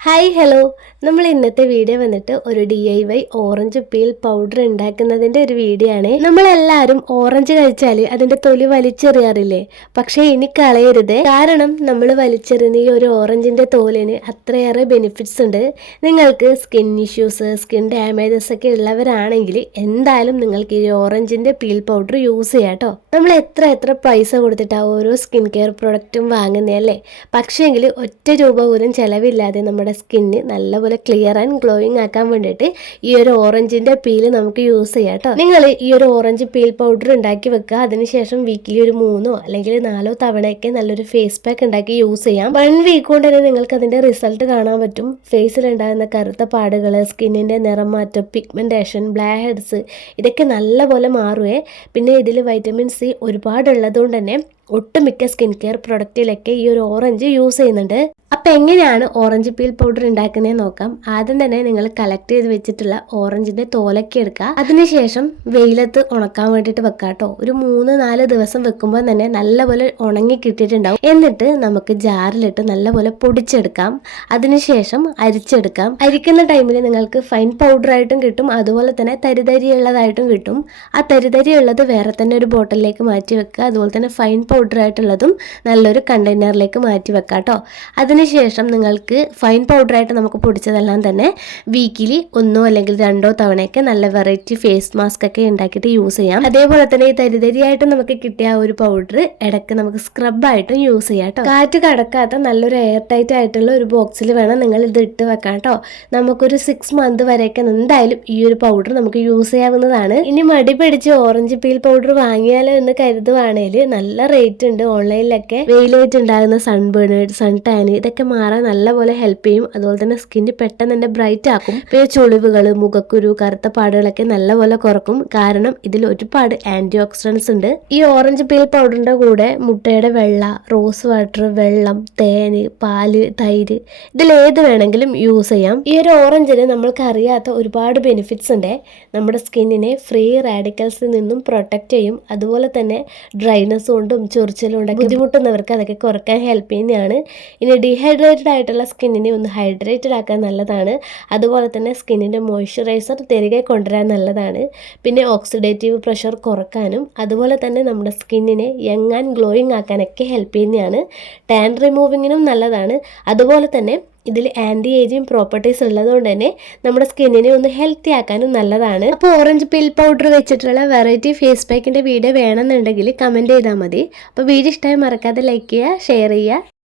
Hi hello നമ്മൾ ഇന്നത്തെ video വന്നിട്ട് ഒരു DIY ഓറഞ്ച് പീൽ പൗഡർ ഉണ്ടാക്കുന്നതിൻ്റെ ഒരു വീഡിയോ ആണ്. നമ്മളെല്ലാവരും ഓറഞ്ച് കഴിച്ചാൽ അതിൻ്റെ തൊലി വലിച്ചെറിയാറില്ലേ? പക്ഷേ ഇനി കളയരുത്. കാരണം നമ്മൾ വലിച്ചെറിയുന്ന ഈ ഒരു ഓറഞ്ചിൻ്റെ തോലിന് അത്രയേറെ ബെനിഫിറ്റ്സ് ഉണ്ട്. നിങ്ങൾക്ക് സ്കിൻ ഇഷ്യൂസ്, സ്കിൻ ഡാമേജസ് ഒക്കെ ഉള്ളവരാണെങ്കിൽ എന്തായാലും നിങ്ങൾക്ക് ഈ ഓറഞ്ചിൻ്റെ പീൽ പൗഡർ യൂസ് ചെയ്യാം കേട്ടോ. നമ്മൾ എത്ര പൈസ കൊടുത്തിട്ടാണ് ഓരോ സ്കിൻ കെയർ പ്രൊഡക്റ്റും വാങ്ങുന്നതല്ലേ? പക്ഷേങ്കിൽ ഒറ്റ രൂപ പോലും ചിലവില്ലാതെ നമ്മുടെ സ്കിന്ന് നല്ലപോലെ ക്ലിയർ ആൻഡ് ഗ്ലോയിങ് ആക്കാൻ വേണ്ടിയിട്ട് ഈ ഒരു ഓറഞ്ചിന്റെ പീല് നമുക്ക് യൂസ് ചെയ്യാം കേട്ടോ. നിങ്ങൾ ഈ ഒരു ഓറഞ്ച് പീൽ പൗഡർ ഉണ്ടാക്കി വെക്കുക. അതിനുശേഷം വീക്കിലി ഒരു 3 അല്ലെങ്കിൽ 4 തവണയൊക്കെ നല്ലൊരു ഫേസ് പാക്ക് ഉണ്ടാക്കി യൂസ് ചെയ്യാം. 1 വീക്ക് കൊണ്ട് തന്നെ നിങ്ങൾക്ക് അതിന്റെ റിസൾട്ട് കാണാൻ പറ്റും. ഫേസിൽ ഉണ്ടാകുന്ന കറുത്ത പാടുകൾ, സ്കിന്നിന്റെ നിറം മാറ്റം, പിഗ്മെന്റേഷൻ, ബ്ലാക്ക് ഹെഡ്സ് ഇതൊക്കെ നല്ലപോലെ മാറുവേ. പിന്നെ ഇതിൽ വൈറ്റമിൻ സി ഒരുപാടുള്ളതുകൊണ്ട് തന്നെ ഒട്ടുമിക്ക സ്കിൻ കെയർ പ്രൊഡക്റ്റിലൊക്കെ ഈ ഒരു ഓറഞ്ച് യൂസ് ചെയ്യുന്നുണ്ട്. അപ്പം എങ്ങനെയാണ് ഓറഞ്ച് പീൽ പൗഡർ ഉണ്ടാക്കുന്നതെന്ന് നോക്കാം. ആദ്യം തന്നെ നിങ്ങൾ കളക്ട് ചെയ്ത് വെച്ചിട്ടുള്ള ഓറഞ്ചിന്റെ തോലൊക്കെ എടുക്കുക. അതിനുശേഷം വെയിലത്ത് ഉണക്കാൻ വേണ്ടിയിട്ട് വെക്കാം കേട്ടോ. ഒരു 3-4 ദിവസം വെക്കുമ്പോൾ തന്നെ നല്ലപോലെ ഉണങ്ങി കിട്ടിയിട്ടുണ്ടാവും. എന്നിട്ട് നമുക്ക് ജാറിലിട്ട് നല്ലപോലെ പൊടിച്ചെടുക്കാം. അതിനുശേഷം അരിച്ചെടുക്കാം. അരിക്കുന്ന ടൈമിൽ നിങ്ങൾക്ക് ഫൈൻ പൗഡർ ആയിട്ടും കിട്ടും, അതുപോലെ തന്നെ തരിതരി ഉള്ളതായിട്ടും കിട്ടും. ആ തരിതരി ഉള്ളത് വേറെ തന്നെ ഒരു ബോട്ടിലേക്ക് മാറ്റി വെക്കുക. അതുപോലെ തന്നെ ഫൈൻ പൗഡർ ആയിട്ടുള്ളതും നല്ലൊരു കണ്ടെയ്നറിലേക്ക് മാറ്റി വെക്കാം കേട്ടോ. അതിനുശേഷം നിങ്ങൾക്ക് ഫൈൻ പൗഡറായിട്ട് നമുക്ക് പൊടിച്ചതെല്ലാം തന്നെ വീക്കിലി 1 അല്ലെങ്കിൽ 2 തവണയൊക്കെ നല്ല വെറൈറ്റി ഫേസ് മാസ്ക് ഒക്കെ ഉണ്ടാക്കിയിട്ട് യൂസ് ചെയ്യാം. അതേപോലെ തന്നെ ഈ തരിതരിയായിട്ട് നമുക്ക് കിട്ടിയ ഒരു പൗഡർ ഇടയ്ക്ക് നമുക്ക് സ്ക്രബായിട്ടും യൂസ് ചെയ്യാം കേട്ടോ. കാറ്റ് കടക്കാത്ത നല്ലൊരു എയർ ടൈറ്റ് ആയിട്ടുള്ള ഒരു ബോക്സിൽ വേണം നിങ്ങൾ ഇത് ഇട്ട് വെക്കാം കേട്ടോ. നമുക്കൊരു 6 മന്ത് വരെയൊക്കെ എന്തായാലും ഈ ഒരു പൗഡർ നമുക്ക് യൂസ് ചെയ്യാവുന്നതാണ്. ഇനി മടി പിടിച്ച് ഓറഞ്ച് പീൽ പൗഡർ വാങ്ങിയാലോ എന്ന് കരുതുവാണെങ്കിൽ നല്ല റേറ്റ് ഉണ്ട് ഓൺലൈനിലൊക്കെ. വെയിലായിട്ട് ഉണ്ടാകുന്ന സൺബേൺ, സൺ ടാൻ ഇതൊക്കെ മാറാൻ നല്ലപോലെ ഹെൽപ്പ് ചെയ്യും. അതുപോലെ തന്നെ സ്കിന്ന് പെട്ടെന്ന് തന്നെ ബ്രൈറ്റ് ആക്കും. പിന്നെ ചുളിവുകൾ, മുഖക്കുരു, കറുത്ത പാടുകളൊക്കെ നല്ലപോലെ കുറക്കും. കാരണം ഇതിൽ ഒരുപാട് ആന്റി ഓക്സിഡൻസ് ഉണ്ട്. ഈ ഓറഞ്ച് പീൽ പൗഡറിന്റെ കൂടെ മുട്ടയുടെ വെള്ള, റോസ് വാട്ടർ, വെള്ളം, തേന്, പാല്, തൈര് ഇതിലേത് വേണമെങ്കിലും യൂസ് ചെയ്യാം. ഈ ഒരു ഓറഞ്ചിന് നമ്മൾക്ക് അറിയാത്ത ഒരുപാട് ബെനിഫിറ്റ്സ് ഉണ്ട്. നമ്മുടെ സ്കിന്നിനെ ഫ്രീ റാഡിക്കൽസിൽ നിന്നും പ്രൊട്ടക്റ്റ് ചെയ്യും. അതുപോലെ തന്നെ ഡ്രൈനെസ് കൊണ്ടും ചൊറിച്ചിലും കൊണ്ടൊക്കെ ബുദ്ധിമുട്ടുന്നവർക്ക് അതൊക്കെ കുറയ്ക്കാൻ ഹെൽപ്പ് ചെയ്യുന്നതാണ്. ഇനി ഡീഹൈഡ്രേറ്റഡ് ആയിട്ടുള്ള സ്കിന്നിനെ ഒന്ന് ഹൈഡ്രേറ്റഡ് ആക്കാൻ നല്ലതാണ്. അതുപോലെ തന്നെ സ്കിന്നിൻ്റെ മോയ്സ്ചറൈസർ തിരികെ കൊണ്ടുവരാൻ നല്ലതാണ്. പിന്നെ ഓക്സിഡേറ്റീവ് പ്രഷർ കുറക്കാനും അതുപോലെ തന്നെ നമ്മുടെ സ്കിന്നിനെ യങ് ആൻഡ് ഗ്ലോയിങ് ആക്കാനൊക്കെ ഹെൽപ്പ് ചെയ്യുന്നതാണ്. ടാൻ റിമൂവിങ്ങിനും നല്ലതാണ്. അതുപോലെ തന്നെ ഇതിൽ ആൻറ്റി ഏജിങ് പ്രോപ്പർട്ടീസ് ഉള്ളതുകൊണ്ട് തന്നെ നമ്മുടെ സ്കിന്നിനെ ഒന്ന് ഹെൽത്തി ആക്കാനും നല്ലതാണ്. അപ്പോൾ ഓറഞ്ച് പീൽ പൗഡർ വെച്ചിട്ടുള്ള വെറൈറ്റി ഫേസ് പാക്കിൻ്റെ വീഡിയോ വേണമെന്നുണ്ടെങ്കിൽ കമൻറ്റ് ചെയ്താൽ മതി. അപ്പോൾ വീഡിയോ ഇഷ്ടമായി മറക്കാതെ ലൈക്ക് ചെയ്യുക, ഷെയർ ചെയ്യുക.